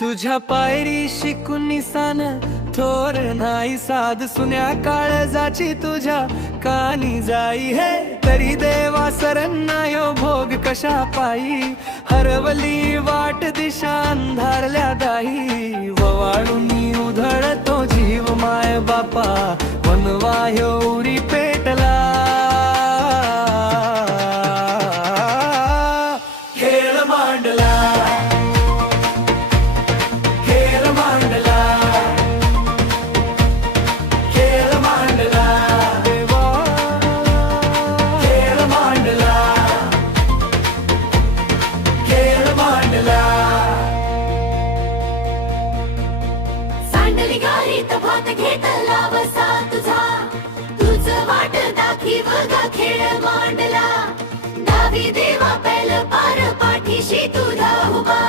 तुझ्या पायरी शिकून निसान थोर नाही साध सुन्या काळजाची तुझ्या कानी जाई हे तरी देवा सरन्नायो भोग कशा पायी हरवली वाट दिशा अंधारल्या दाही ववाळून उधळतो जीव माय बापा वनवाह्यो उरी पेटला खेळ मांडला भात घेतला वसा तुझा तुझ वाट दाखीव गा खेळ मांडला डावी देवा पैल पार पाठीशी तुझा उभा